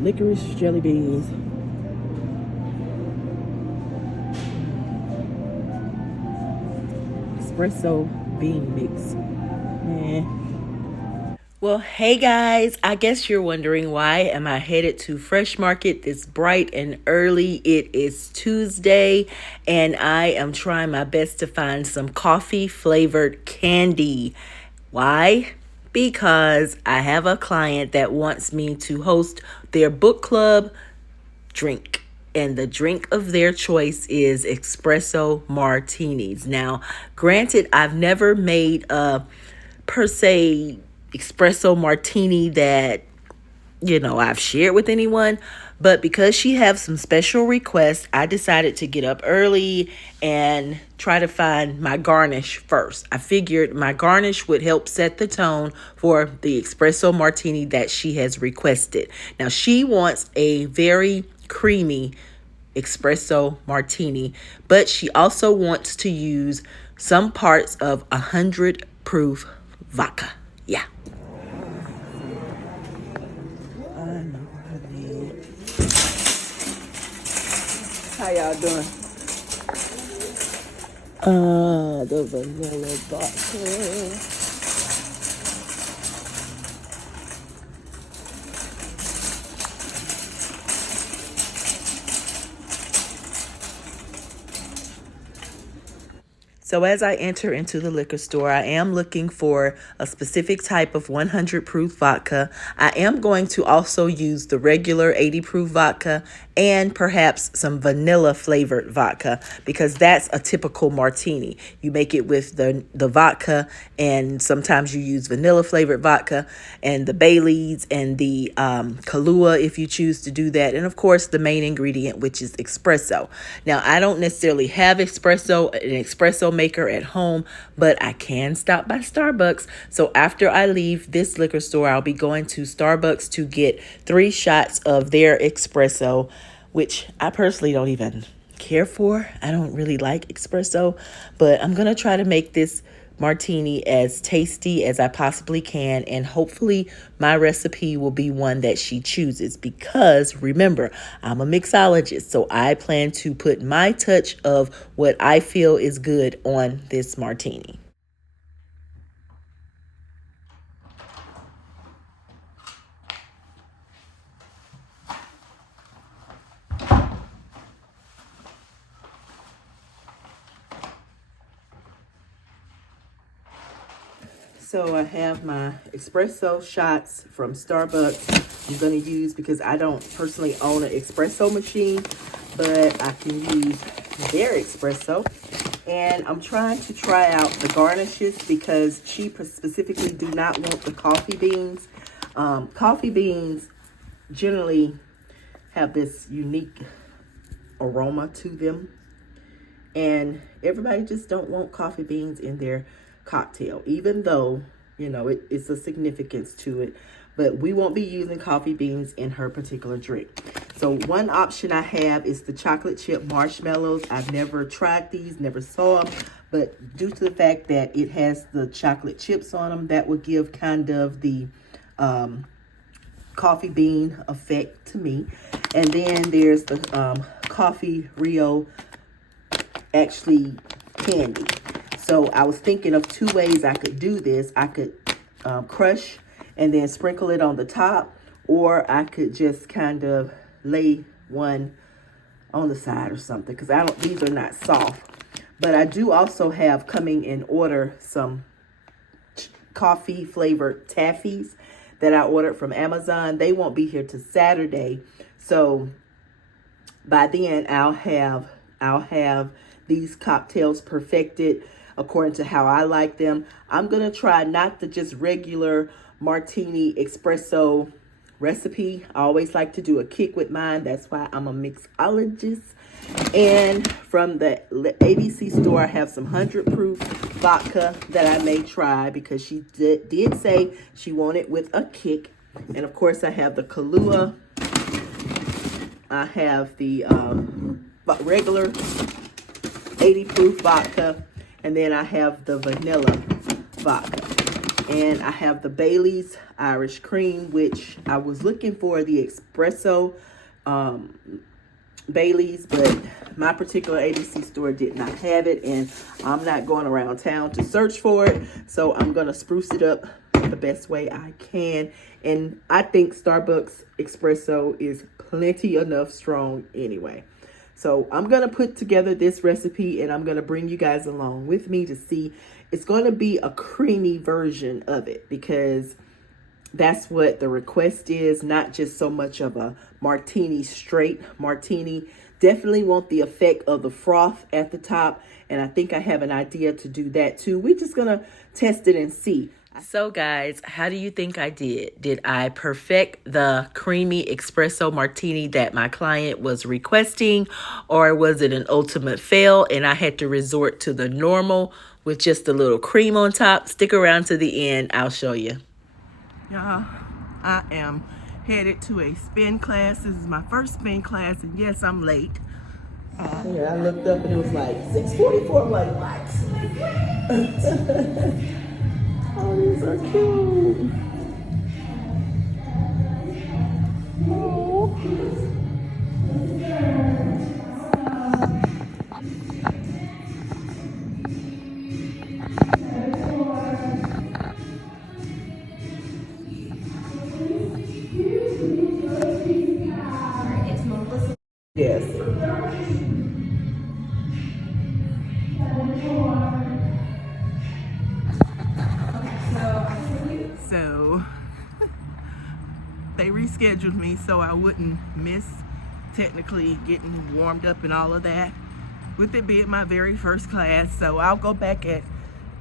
licorice jelly beans. Espresso bean mix. Well, hey guys, I guess you're wondering why am I headed to Fresh Market this bright and early. It is Tuesday and I am trying my best to find some coffee flavored candy. Why? Because I have a client that wants me to host their book club drink. And the drink of their choice is espresso martinis. Now, granted, I've never made a per se espresso martini that I've shared with anyone, but because she has some special requests, I decided to get up early and try to find my garnish first. I figured my garnish would help set the tone for the espresso martini that she has requested. Now she wants a very creamy espresso martini, but she also wants to use some parts of 100 proof vodka. Yeah. How y'all doing? The vanilla vodka. So as I enter into the liquor store, I am looking for a specific type of 100 proof vodka. I am going to also use the regular 80 proof vodka and perhaps some vanilla flavored vodka because that's a typical martini. You make it with the vodka, and sometimes you use vanilla flavored vodka and the Baileys and the Kahlua if you choose to do that. And of course, the main ingredient, which is espresso. Now, I don't necessarily have an espresso maker at home, but I can stop by Starbucks. So after I leave this liquor store, I'll be going to Starbucks to get 3 shots of their espresso, which I personally don't even care for. I don't really like espresso, but I'm going to try to make this martini as tasty as I possibly can, and hopefully my recipe will be one that she chooses, because remember, I'm a mixologist, so I plan to put my touch of what I feel is good on this martini. So I have my espresso shots from Starbucks. I'm going to use, because I don't personally own an espresso machine, but I can use their espresso. And I'm trying to try out the garnishes because she specifically do not want the coffee beans. Coffee beans generally have this unique aroma to them, and everybody just don't want coffee beans in their cocktail, even though it's a significance to it. But we won't be using coffee beans in her particular drink. So one option I have is the chocolate chip marshmallows. I've never tried these, never saw them, but due to the fact that it has the chocolate chips on them, that would give kind of the coffee bean effect to me. And then there's the coffee Rio actually candy. So I was thinking of 2 ways I could do this. I could crush and then sprinkle it on the top, or I could just kind of lay one on the side or something, because these are not soft. But I do also have coming in order some coffee flavored taffies that I ordered from Amazon. They won't be here till Saturday. So by then I'll have these cocktails perfected according to how I like them. I'm going to try not the just regular martini espresso recipe. I always like to do a kick with mine. That's why I'm a mixologist. And from the ABC store, I have some 100 proof vodka that I may try, because she did say she wanted with a kick. And of course, I have the Kahlua. I have the regular 80 proof vodka. And then I have the vanilla vodka. And I have the Bailey's Irish Cream, which I was looking for the espresso Bailey's, but my particular ABC store did not have it, and I'm not going around town to search for it, so I'm gonna spruce it up the best way I can. And I think Starbucks espresso is plenty enough strong anyway. So I'm gonna put together this recipe, and I'm gonna bring you guys along with me to see. It's gonna be a creamy version of it, because that's what the request is, not just so much of a martini straight martini. Definitely want the effect of the froth at the top, and I think I have an idea to do that too. We're just gonna test it and see. So guys, how do you think I did? Did I perfect the creamy espresso martini that my client was requesting, or was it an ultimate fail and I had to resort to the normal with just a little cream on top? Stick around to the end, I'll show you. Y'all, I am headed to a spin class. This is my first spin class, and yes, I'm late. Yeah, I looked up and it was like 6:44. I'm like, what? Oh, these are cute. Oh. Yes. So they rescheduled me so I wouldn't miss technically getting warmed up and all of that, with it being my very first class. So I'll go back at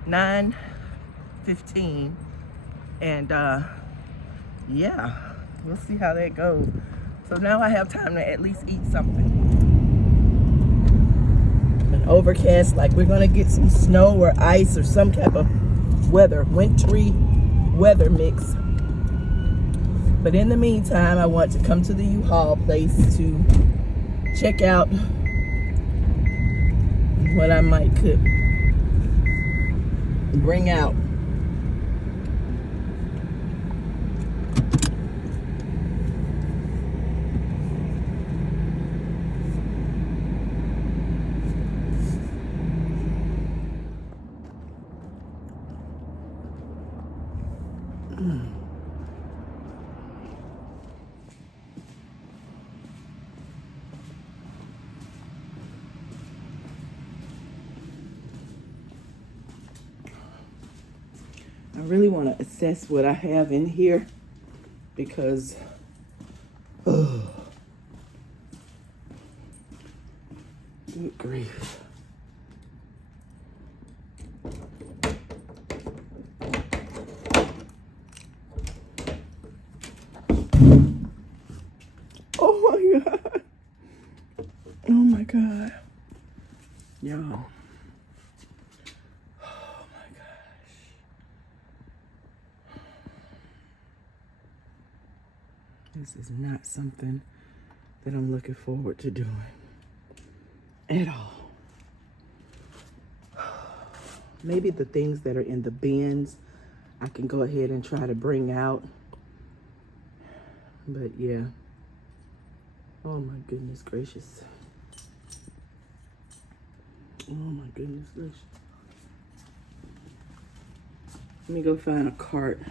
9:15, and yeah, we'll see how that goes. So now I have time to at least eat something. An overcast, like we're gonna get some snow or ice or some type of weather, wintry weather mix. But in the meantime, I want to come to the Uhaul place to check out what I might could bring out. I really want to assess what I have in here, because good grief. Oh my God. Oh my God. Y'all. This is not something that I'm looking forward to doing at all. Maybe the things that are in the bins I can go ahead and try to bring out. But yeah. Oh my goodness gracious. Oh my goodness gracious. Let me go find a cart.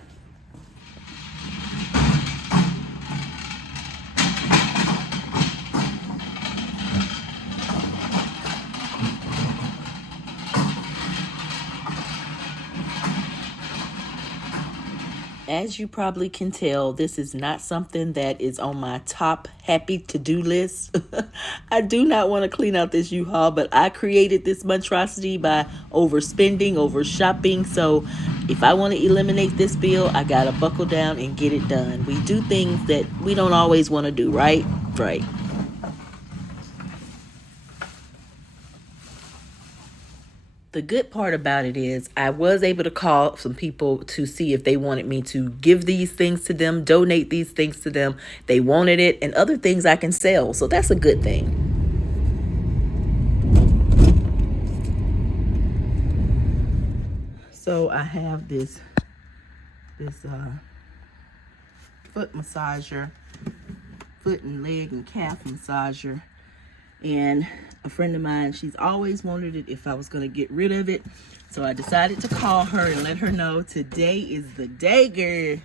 As you probably can tell, this is not something that is on my top happy to-do list. I do not want to clean out this U-Haul, but I created this monstrosity by overspending, over shopping. So if I want to eliminate this bill, I got to buckle down and get it done. We do things that we don't always want to do, right? Right. The good part about it is I was able to call some people to see if they wanted me to give these things to them, donate these things to them. They wanted it, and other things I can sell. So that's a good thing. So I have this this foot massager, foot and leg and calf massager. And a friend of mine, she's always wondered it if I was going to get rid of it. So I decided to call her and let her know today is the day, girl,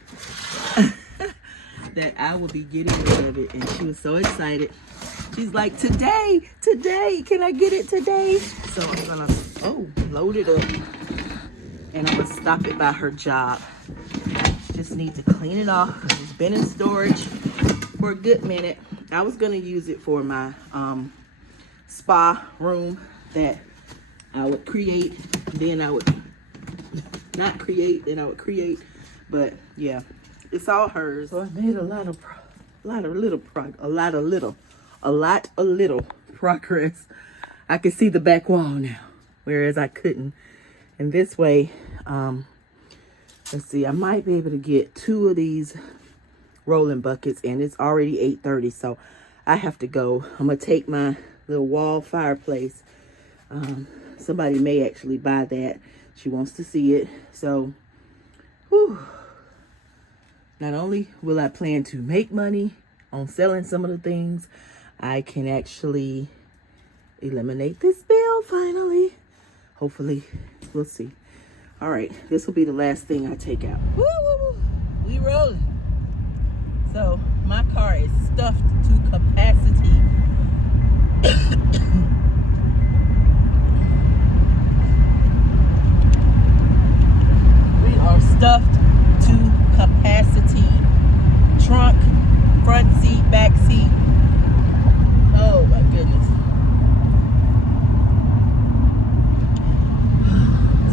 that I will be getting rid of it. And she was so excited. She's like, today, can I get it today? So I'm going to, load it up. And I'm going to stop it by her job. Just need to clean it off. It's been in storage for a good minute. I was going to use it for my spa room that I would create. Then I would not create. Then I would create. But yeah, it's all hers. So I made a lot of little progress. I can see the back wall now, whereas I couldn't. And this way, let's see, I might be able to get 2 of these rolling buckets, and it's already 8:30, so I have to go. I'm gonna take my little wall fireplace. Somebody may actually buy that. She wants to see it. So, whew. Not only will I plan to make money on selling some of the things, I can actually eliminate this bill finally. Hopefully, we'll see. All right, this will be the last thing I take out. Woo, woo, woo. We rolling. So my car is stuffed to capacity. We are stuffed to capacity. Trunk, front seat, back seat. Oh my goodness.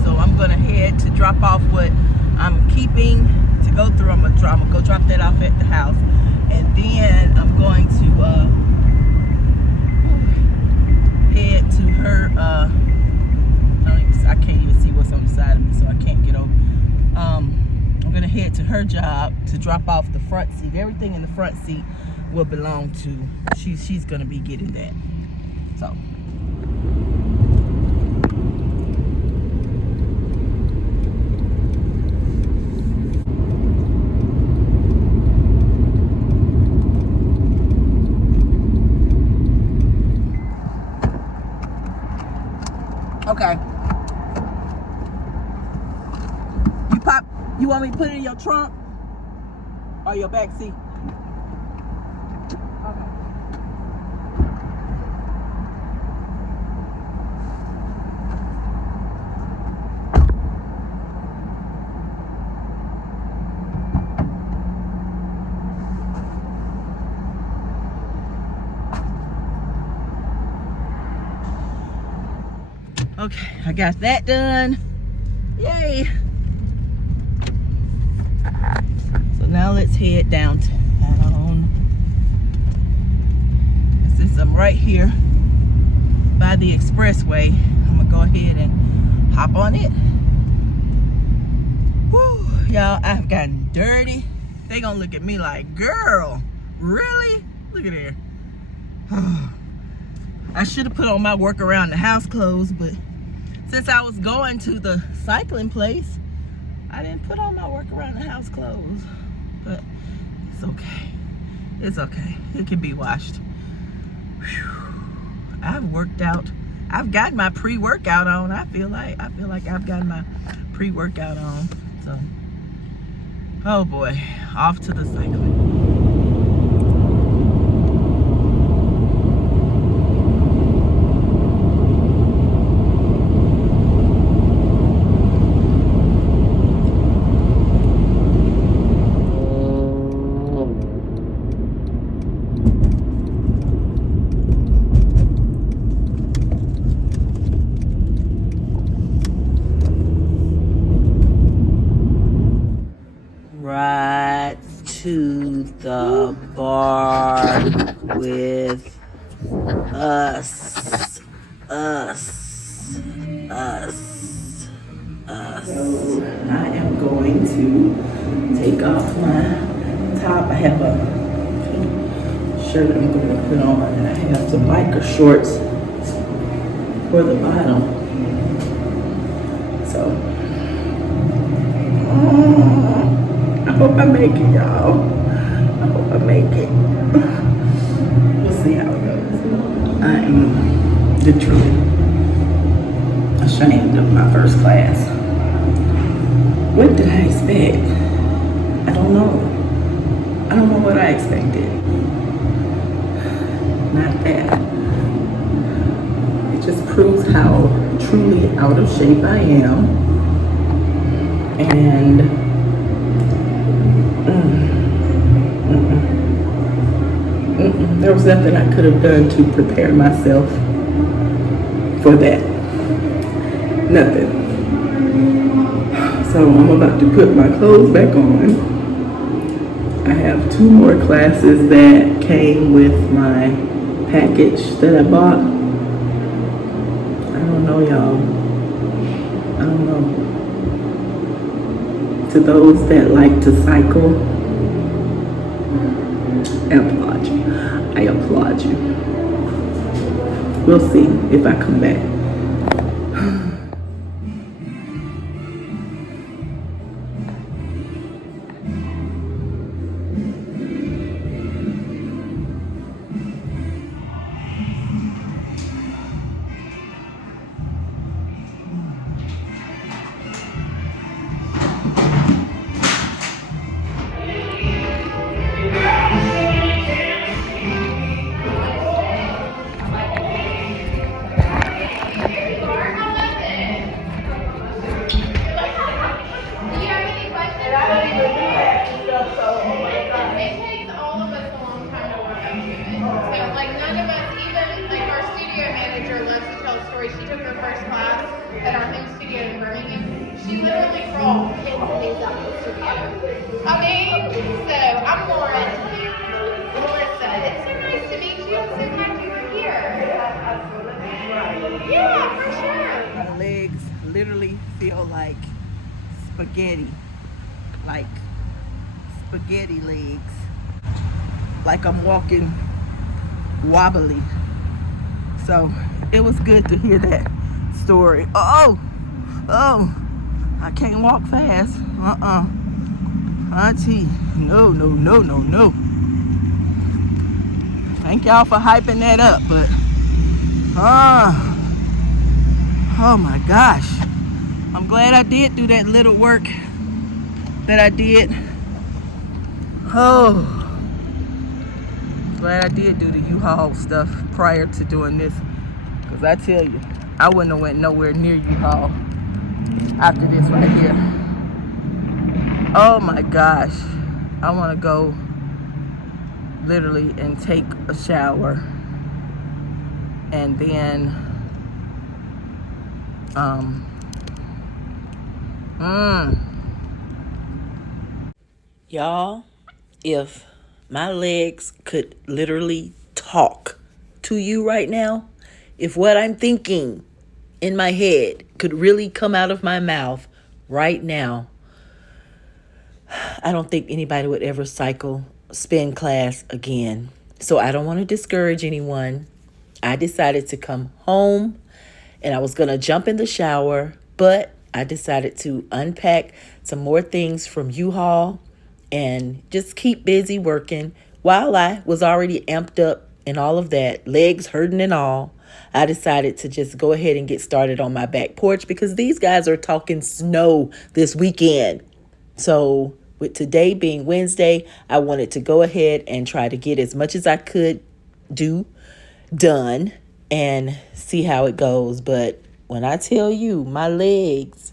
So I'm gonna head to drop off what I'm keeping to go through. I'm gonna go drop that off at the house, and then I'm going to head to her. I can't even see what's on the side of me, so I can't get over. I'm gonna head to her job to drop off the front seat. Everything in the front seat will belong to. She's gonna be getting that. So. Okay. You want me to put it in your trunk or your back seat? Okay, I got that done. Yay. So now let's head downtown. Since I'm right here by the expressway, I'm gonna go ahead and hop on it. Woo, y'all, I've gotten dirty. They gonna look at me like, girl, really? Look at here. I should have put on my work around the house clothes, but since I was going to the cycling place, I didn't put on my work around the house clothes. But it's okay. It's okay. It can be washed. Whew. I've worked out. I've got my pre-workout on. I feel like I've got my pre-workout on. So, oh boy, off to the cycling. Right to the bar with us. I am going to take off my top. I have a shirt I'm going to put on, and I have some biker shorts for the bottom. So. I hope I make it, y'all. I hope I make it. We'll see how it goes. I am literally ashamed of my first class. What did I expect? I don't know. I don't know what I expected. Not that. It just proves how truly out of shape I am. And there was nothing I could have done to prepare myself for that. Nothing. So I'm about to put my clothes back on. I have 2 more classes that came with my package that I bought. I don't know, y'all. I don't know. To those that like to cycle, I applaud you. I applaud you. We'll see if I come back. She took her first class at our home studio in Birmingham. She literally crawled into these up the studio. I mean, so I'm Lauren. Melissa, it's so nice to meet you. I'm so glad you were here. Yeah, for sure. My legs literally feel like spaghetti. Like spaghetti legs. Like I'm walking wobbly. So it was good to hear that story. Oh, I can't walk fast. Auntie, no. Thank y'all for hyping that up, but oh my gosh. I'm glad I did do that little work that I did. Oh, glad I did do the Uhaul stuff prior to doing this. Because I tell you, I wouldn't have went nowhere near Uhaul after this right here. Oh my gosh. I want to go literally and take a shower. And then, y'all, if my legs could literally talk to you right now, if what I'm thinking in my head could really come out of my mouth right now, I don't think anybody would ever spin class again. So I don't want to discourage anyone. I decided to come home and I was going to jump in the shower, but I decided to unpack some more things from U-Haul and just keep busy working while I was already amped up and all of that, legs hurting and all. I decided to just go ahead and get started on my back porch because these guys are talking snow this weekend. So with today being Wednesday, I wanted to go ahead and try to get as much as I could done and see how it goes. But when I tell you my legs,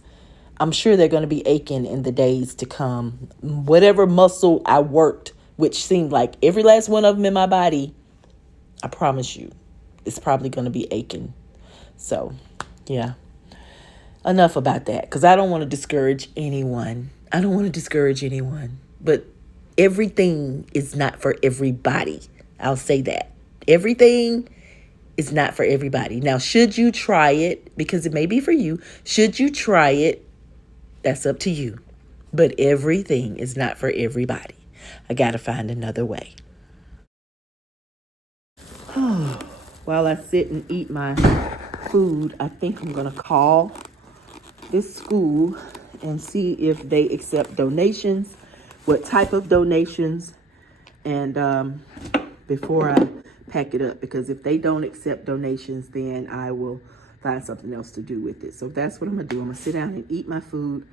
I'm sure they're going to be aching in the days to come. Whatever muscle I worked, which seemed like every last one of them in my body, I promise you, it's probably going to be aching. So, yeah. Enough about that, because I don't want to discourage anyone. But everything is not for everybody. I'll say that. Everything is not for everybody. Now, should you try it, because it may be for you, should you try it, that's up to you. But everything is not for everybody. I got to find another way. While I sit and eat my food, I think I'm going to call this school and see if they accept donations what type of donations, and before I pack it up, because if they don't accept donations, then I will find something else to do with it. So that's what I'm gonna do. I'm gonna sit down and eat my food,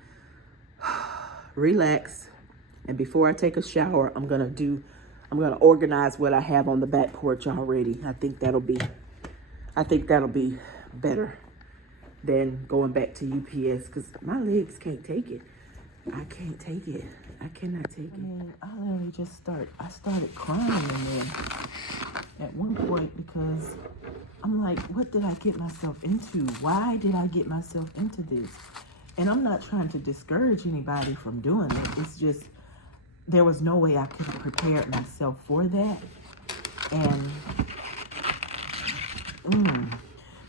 relax, and before I take a shower, I'm gonna organize what I have on the back porch already. I think that'll be better than going back to UPS, because my legs can't take it. I can't take it. I cannot take it. I mean, I literally I started crying in there at one point, because I'm like, what did I get myself into? Why did I get myself into this? And I'm not trying to discourage anybody from doing it. It's just, there was no way I could have prepared myself for that. And,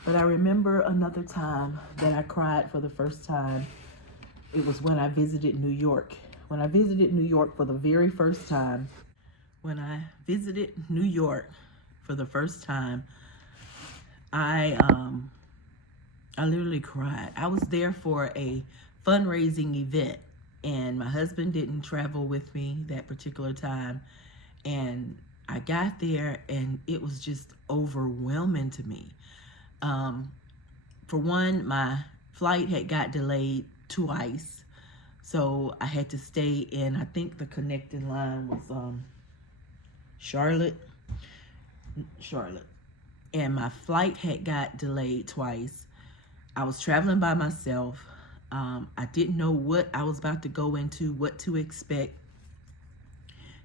but I remember another time that I cried for the first time. It was when I visited New York. When I visited New York for the very first time, I literally cried. I was there for a fundraising event, and my husband didn't travel with me that particular time. And I got there, and it was just overwhelming to me. For one, my flight had got delayed twice, so I had to stay in, I think the connecting line was Charlotte, and my flight had got delayed twice. I was traveling by myself. I didn't know what I was about to go into, what to expect.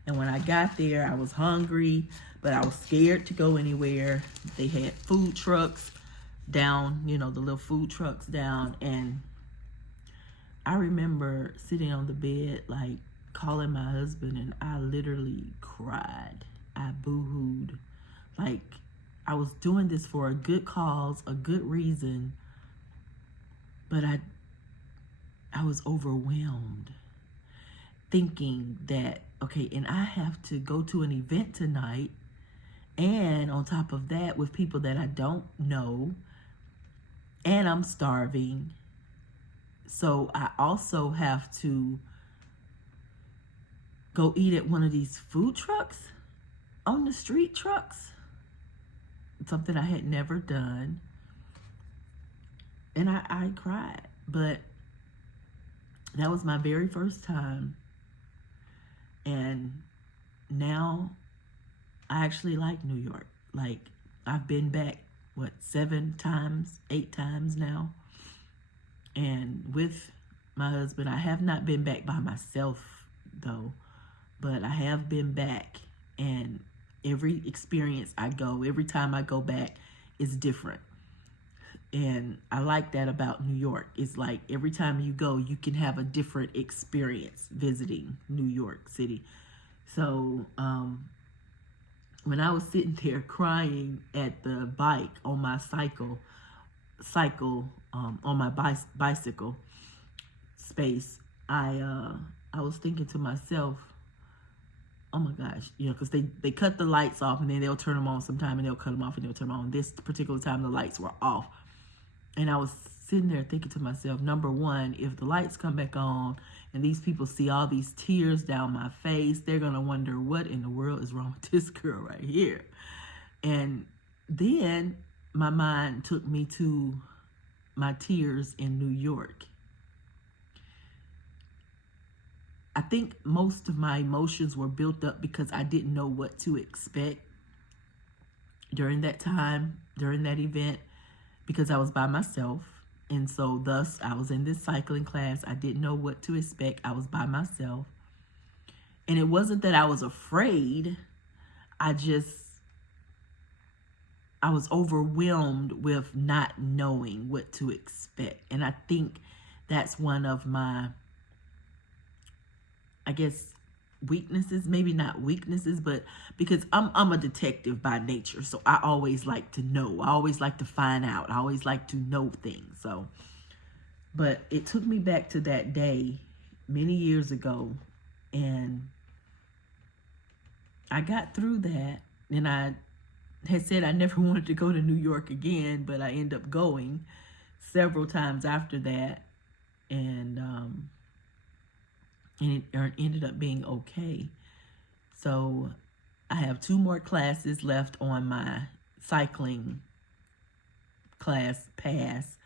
And when I got there, I was hungry, but I was scared to go anywhere. They had food trucks down, the little food trucks down. And I remember sitting on the bed, like calling my husband, and I literally cried. I boo-hooed. Like, I was doing this for a good cause, a good reason, but I was overwhelmed, thinking that, okay, and I have to go to an event tonight, and on top of that, with people that I don't know, and I'm starving. So I also have to go eat at one of these food trucks, on the street trucks, something I had never done. And I cried, but that was my very first time. And now I actually like New York. Like, I've been back, 7 times, 8 times now. And with my husband, I have not been back by myself though, but I have been back, and every experience every time I go back is different. And I like that about New York. It's like every time you go, you can have a different experience visiting New York City. So when I was sitting there crying at the bike on my on my bicycle space, I was thinking to myself, oh my gosh, because they cut the lights off, and then they'll turn them on sometime, and they'll cut them off, and they'll turn them on. This particular time, the lights were off. And I was sitting there thinking to myself, number one, if the lights come back on and these people see all these tears down my face, they're going to wonder what in the world is wrong with this girl right here. And then my mind took me to my tears in New York. I think most of my emotions were built up because I didn't know what to expect during that time, during that event, because I was by myself. And so thus I was in this cycling class. I didn't know what to expect. I was by myself. And it wasn't that I was afraid. I was overwhelmed with not knowing what to expect. And I think that's one of my, I guess, weaknesses, maybe not weaknesses, but because I'm a detective by nature, so I always like to know. I always like to find out. I always like to know things. So, but it took me back to that day many years ago, and I got through that, and I had said I never wanted to go to New York again, but I ended up going several times after that, and and it ended up being okay. So I have 2 more classes left on my cycling class pass.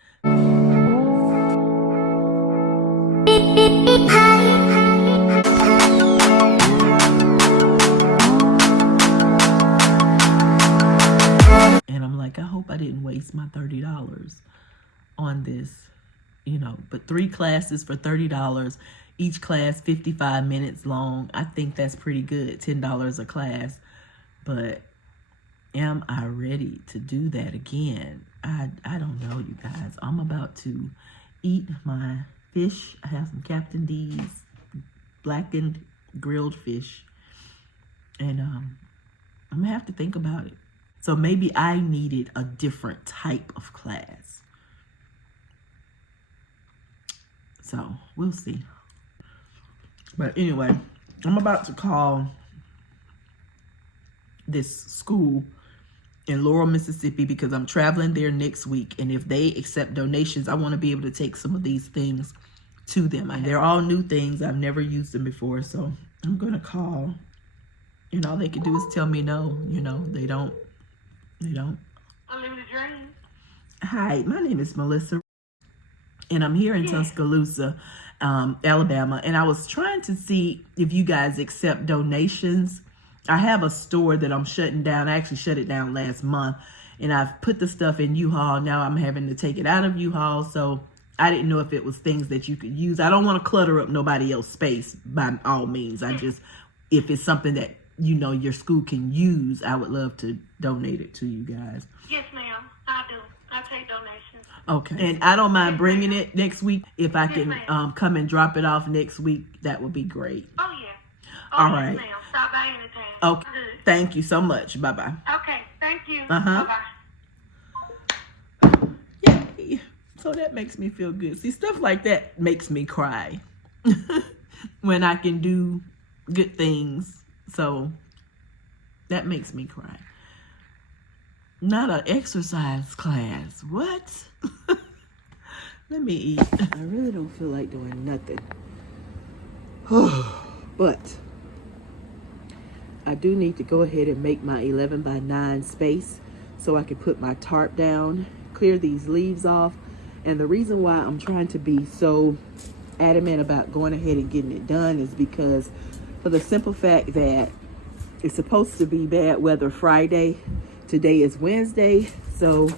And I'm like, I hope I didn't waste my $30 on this, but 3 classes for $30, each class 55 minutes long. I think that's pretty good, $10 a class. But am I ready to do that again? I don't know, you guys. I'm about to eat my fish. I have some Captain D's blackened grilled fish, and I'm gonna have to think about it. So maybe I needed a different type of class. So we'll see. But anyway, I'm about to call this school in Laurel, Mississippi, because I'm traveling there next week. And if they accept donations, I want to be able to take some of these things to them. And they're all new things. I've never used them before. So I'm going to call. And all they can do is tell me no. They don't. Unlimited Dream. Hi, my name is Melissa. And I'm here in Tuscaloosa, Alabama. And I was trying to see if you guys accept donations. I have a store that I'm shutting down. I actually shut it down last month. And I've put the stuff in Uhaul. Now I'm having to take it out of Uhaul. So I didn't know if it was things that you could use. I don't want to clutter up nobody else's space by all means. If it's something that, your school can use, I would love to donate it to you guys. Yes, ma'am. I do. I take donations. Okay. And I don't mind bringing it next week. If I can come and drop it off next week, that would be great. Oh, yeah. All right. Ma'am. Stop by anytime. Okay. Thank you so much. Bye-bye. Okay. Thank you. Uh-huh. Bye-bye. Yay. So that makes me feel good. See, stuff like that makes me cry when I can do good things. So that makes me cry. Not an exercise class. What? Let me eat. I really don't feel like doing nothing. But I do need to go ahead and make my 11 by 9 space so I can put my tarp down, clear these leaves off. And the reason why I'm trying to be so adamant about going ahead and getting it done is because for the simple fact that it's supposed to be bad weather Friday. Today is Wednesday, so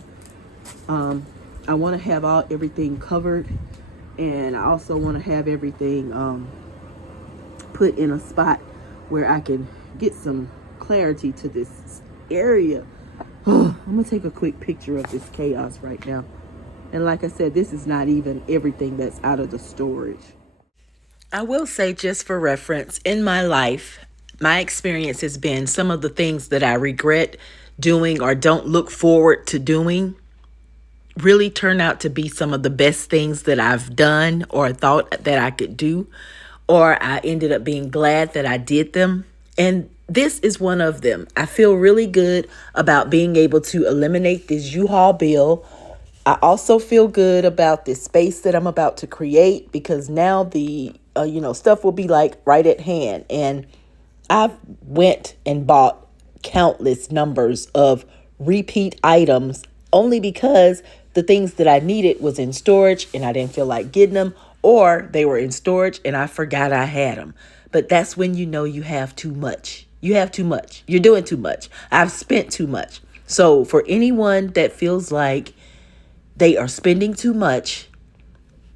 I want to have everything covered, and I also want to have everything put in a spot where I can get some clarity to this area. I'm gonna take a quick picture of this chaos right now. And like I said, this is not even everything that's out of the storage. I will say, just for reference, in my life, my experience has been some of the things that I regret doing or don't look forward to doing really turn out to be some of the best things that I've done or thought that I could do, or I ended up being glad that I did them. And this is one of them. I feel really good about being able to eliminate this U-Haul bill. I also feel good about this space that I'm about to create, because now the stuff will be like right at hand. And I've went and bought countless numbers of repeat items only because the things that I needed was in storage and I didn't feel like getting them, or they were in storage and I forgot I had them. But that's when you have too much. You have too much. You're doing too much. I've spent too much. So for anyone that feels like they are spending too much,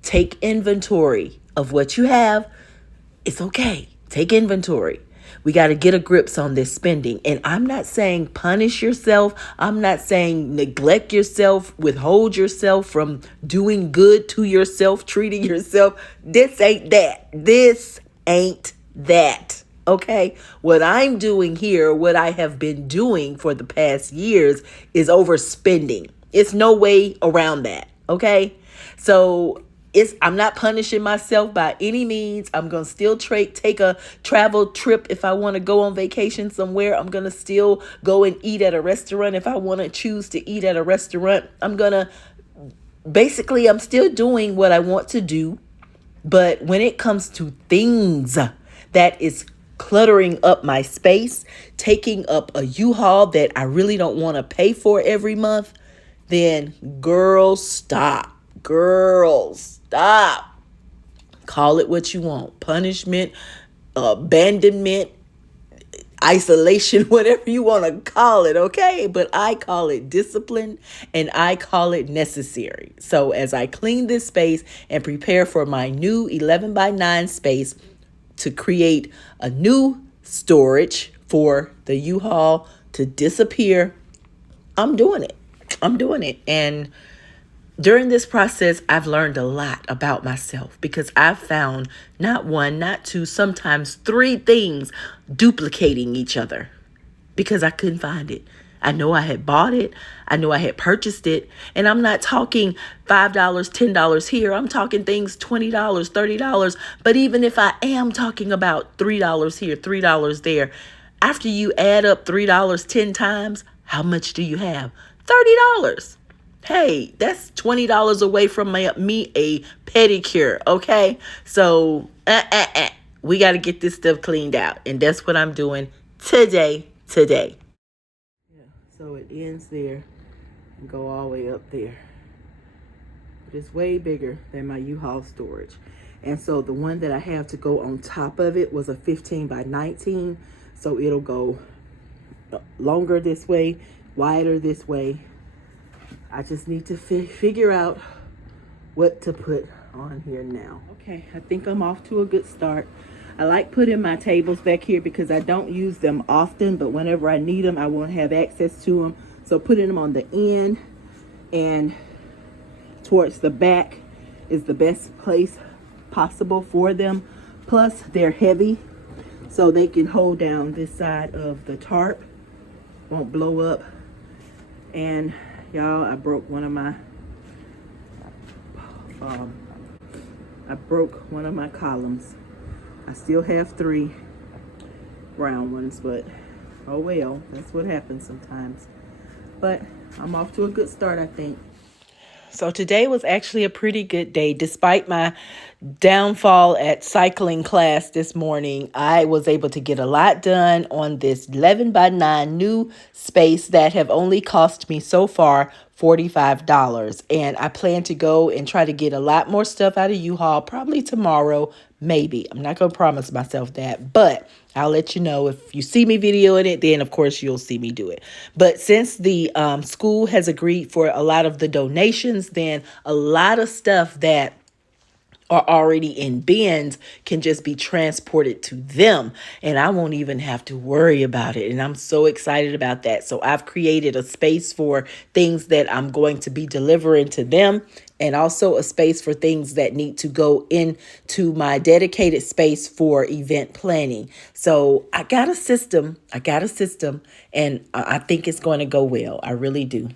take inventory of what you have. It's okay. Take inventory. We got to get a grips on this spending. And I'm not saying punish yourself. I'm not saying neglect yourself, withhold yourself from doing good to yourself, treating yourself. This ain't that. This ain't that. Okay? What I'm doing here, what I have been doing for the past years, is overspending. It's no way around that. Okay? So I'm not punishing myself by any means. I'm going to still take a travel trip if I want to go on vacation somewhere. I'm going to still go and eat at a restaurant if I want to choose to eat at a restaurant. I'm still doing what I want to do. But when it comes to things that is cluttering up my space, taking up a U-Haul that I really don't want to pay for every month, then girls, stop. Girls, stop. Call it what you want. Punishment, abandonment, isolation, whatever you want to call it, okay? But I call it discipline and I call it necessary. So as I clean this space and prepare for my new 11 by 9 space to create a new storage for the U-Haul to disappear, I'm doing it. And during this process, I've learned a lot about myself because I've found not one, not two, sometimes 3 things duplicating each other because I couldn't find it. I know I had bought it. I know I had purchased it. And I'm not talking $5, $10 here. I'm talking things $20, $30. But even if I am talking about $3 here, $3 there, after you add up $3 10 times, how much do you have? $30. Hey, that's $20 away from me a pedicure, okay? So, we got to get this stuff cleaned out. And that's what I'm doing today. Yeah, so it ends there and go all the way up there. But it's way bigger than my U-Haul storage. And so the one that I have to go on top of it was a 15 by 19. So it'll go longer this way, wider this way. I just need to figure out what to put on here now. Okay, I think I'm off to a good start. I like putting my tables back here because I don't use them often, but whenever I need them, I won't have access to them. So putting them on the end and towards the back is the best place possible for them. Plus, they're heavy, so they can hold down this side of the tarp, won't blow up. And y'all, I broke one of my columns. I still have 3 round ones, but oh well, that's what happens sometimes. But I'm off to a good start, I think. So today was actually a pretty good day. Despite my downfall at cycling class this morning, I was able to get a lot done on this 11 by 9 new space that have only cost me so far $45. And I plan to go and try to get a lot more stuff out of U-Haul probably tomorrow, maybe. I'm not going to promise myself that, but I'll let you know. If you see me videoing it, then of course you'll see me do it. But since the school has agreed for a lot of the donations, then a lot of stuff that are already in bins can just be transported to them, and I won't even have to worry about it. And I'm so excited about that. So I've created a space for things that I'm going to be delivering to them, and also a space for things that need to go into my dedicated space for event planning. So I got a system, and I think it's going to go well. I really do.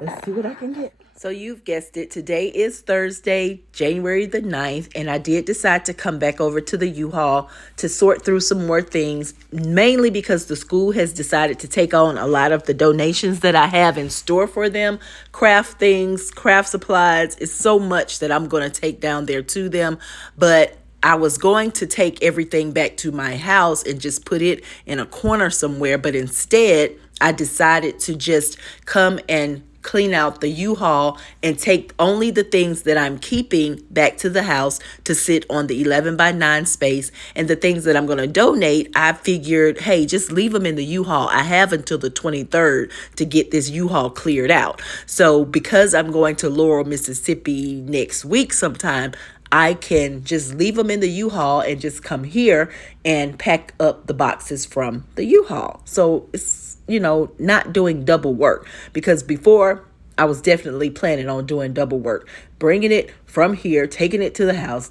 Let's see what I can get. So you've guessed it. Today is Thursday, January the 9th, and I did decide to come back over to the U-Haul to sort through some more things, mainly because the school has decided to take on a lot of the donations that I have in store for them. Craft things, craft supplies. It's so much that I'm going to take down there to them, but I was going to take everything back to my house and just put it in a corner somewhere, but instead I decided to just come and clean out the U-Haul and take only the things that I'm keeping back to the house to sit on the 11 by 9 space. And the things that I'm going to donate, I figured, hey, just leave them in the U-Haul. I have until the 23rd to get this U-Haul cleared out. So because I'm going to Laurel, Mississippi next week sometime, I can just leave them in the U-Haul and just come here and pack up the boxes from the U-Haul. So it's, you know, not doing double work, because before I was definitely planning on doing double work, bringing it from here, taking it to the house,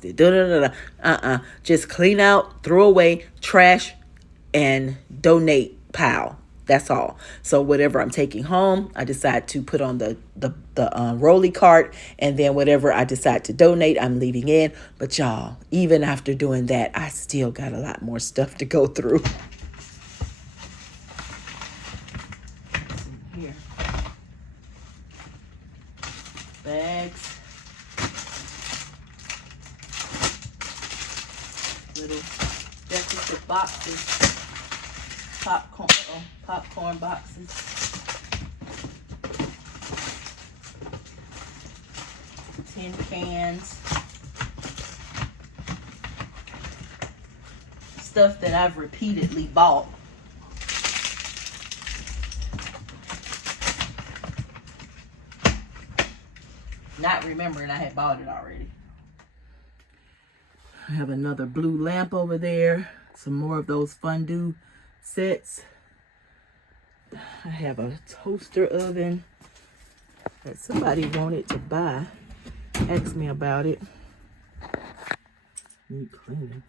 just clean out, throw away, trash, and donate pile. That's all. So whatever I'm taking home, I decide to put on the rolly cart, and then whatever I decide to donate, I'm leaving in. But y'all, even after doing that, I still got a lot more stuff to go through. Here, bags, little decorative boxes. Popcorn boxes. Tin cans. Stuff that I've repeatedly bought. Not remembering I had bought it already. I have another blue lamp over there. Some more of those fondue sets. I have a toaster oven that somebody wanted to buy. Asked me about it. Need cleaning.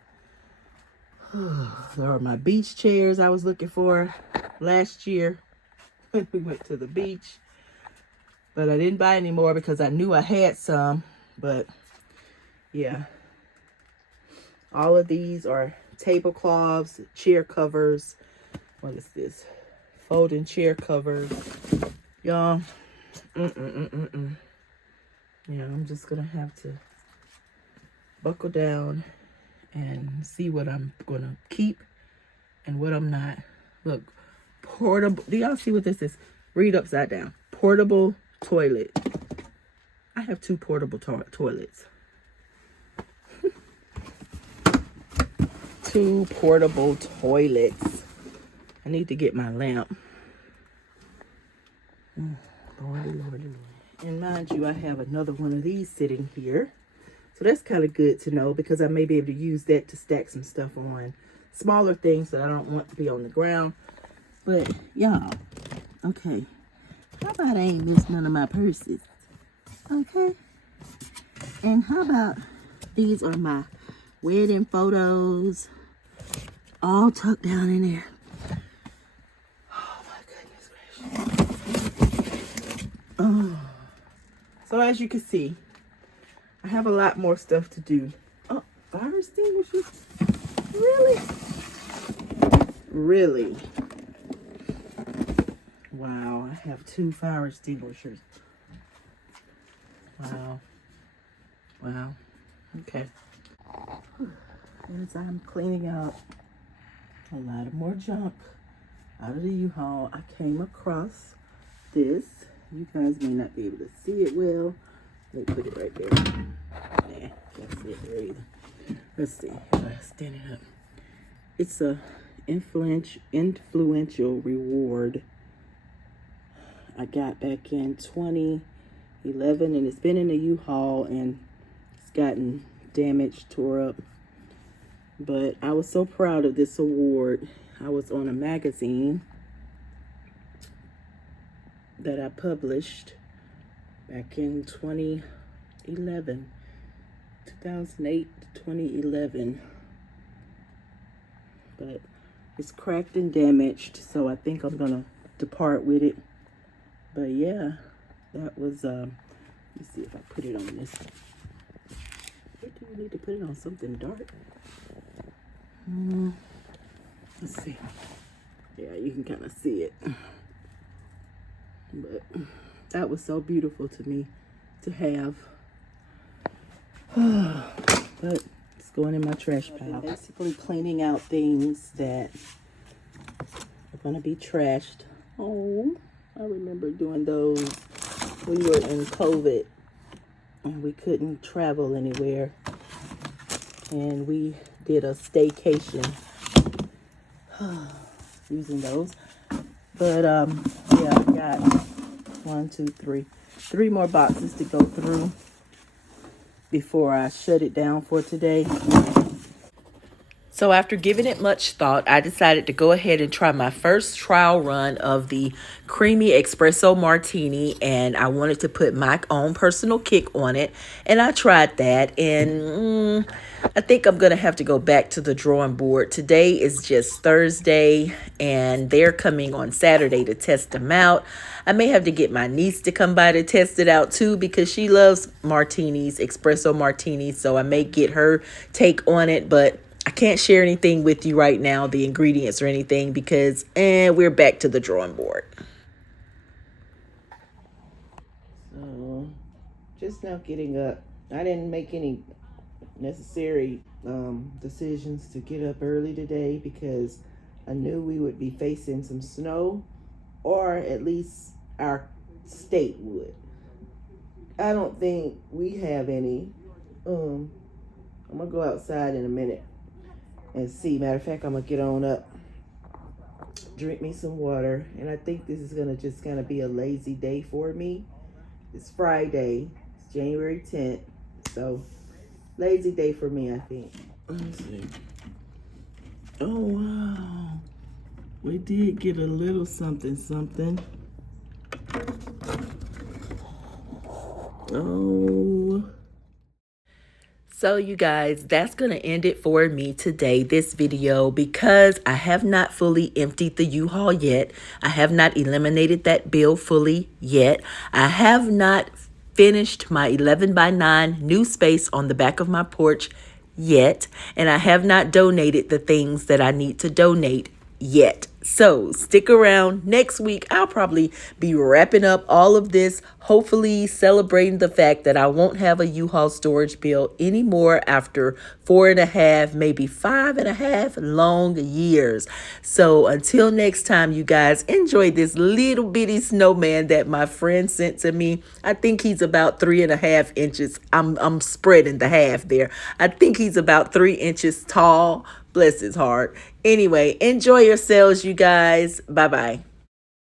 There are my beach chairs I was looking for last year when we went to the beach. But I didn't buy any more because I knew I had some. But yeah. All of these are tablecloths, chair covers. What is this? Folding chair covers. Y'all. Yeah, I'm just gonna have to buckle down and see what I'm gonna keep and what I'm not. Look, portable. Do y'all see what this is? Read upside down. Portable toilet. I have 2 portable toilets. 2 portable toilets. I need to get my lamp. Lordy, Lordy, Lordy. And mind you, I have another one of these sitting here. So that's kind of good to know, because I may be able to use that to stack some stuff on. Smaller things that I don't want to be on the ground. But y'all, okay. How about I ain't missed none of my purses? Okay. And how about these are my wedding photos, all tucked down in there. Oh my goodness gracious. Oh. So as you can see, I have a lot more stuff to do. Oh, fire extinguishers? Really? Really? Wow, I have 2 fire extinguishers. Wow. Wow. Okay. As I'm cleaning out a lot of more junk out of the U-Haul, I came across this. You guys may not be able to see it well. Let me put it right there. Nah, can't see it there either. Let's see if I stand it up. It's a influential reward I got back in 2011, and it's been in a U-Haul and it's gotten damaged, tore up. But I was so proud of this award. I was on a magazine that I published back in 2011, 2008 to 2011. But it's cracked and damaged, so I think I'm gonna depart with it. But yeah, that was, let me see if I put it on this. Where do you need to put it on? Something dark? Let's see. Yeah, you can kind of see it. But that was so beautiful to me to have. But it's going in my trash pile. Basically cleaning out things that are going to be trashed. Oh, I remember doing those. we were in COVID and we couldn't travel anywhere. And we did a staycation using those. But yeah, I got 1, 2, 3. 3 more boxes to go through before I shut it down for today. So after giving it much thought, I decided to go ahead and try my first trial run of the creamy espresso martini, and I wanted to put my own personal kick on it, and I tried that, and I think I'm going to have to go back to the drawing board. Today is just Thursday, and they're coming on Saturday to test them out. I may have to get my niece to come by to test it out too, because she loves martinis, espresso martinis, so I may get her take on it, but I can't share anything with you right now, the ingredients or anything, because we're back to the drawing board. So, just now getting up. I didn't make any necessary decisions to get up early today because I knew we would be facing some snow, or at least our state would. I don't think we have any. I'm going to go outside in a minute and see. Matter of fact, I'm gonna get on up, drink me some water, and I think this is gonna just kind of be a lazy day for me. It's Friday, it's January 10th, so lazy day for me, I think. Let's see. Oh wow, we did get a little something. Oh. So you guys, that's going to end it for me today, this video, because I have not fully emptied the U-Haul yet. I have not eliminated that bill fully yet. I have not finished my 11 by 9 new space on the back of my porch yet. And I have not donated the things that I need to donate yet. So stick around. Next week, I'll probably be wrapping up all of this, hopefully celebrating the fact that I won't have a U-Haul storage bill anymore after 4.5, maybe 5.5 long years. So until next time, you guys, enjoy this little bitty snowman that my friend sent to me. I think he's about 3.5 inches. I'm spreading the half there. I think he's about 3 inches tall. Bless his heart. Anyway, enjoy yourselves, you guys. Bye-bye.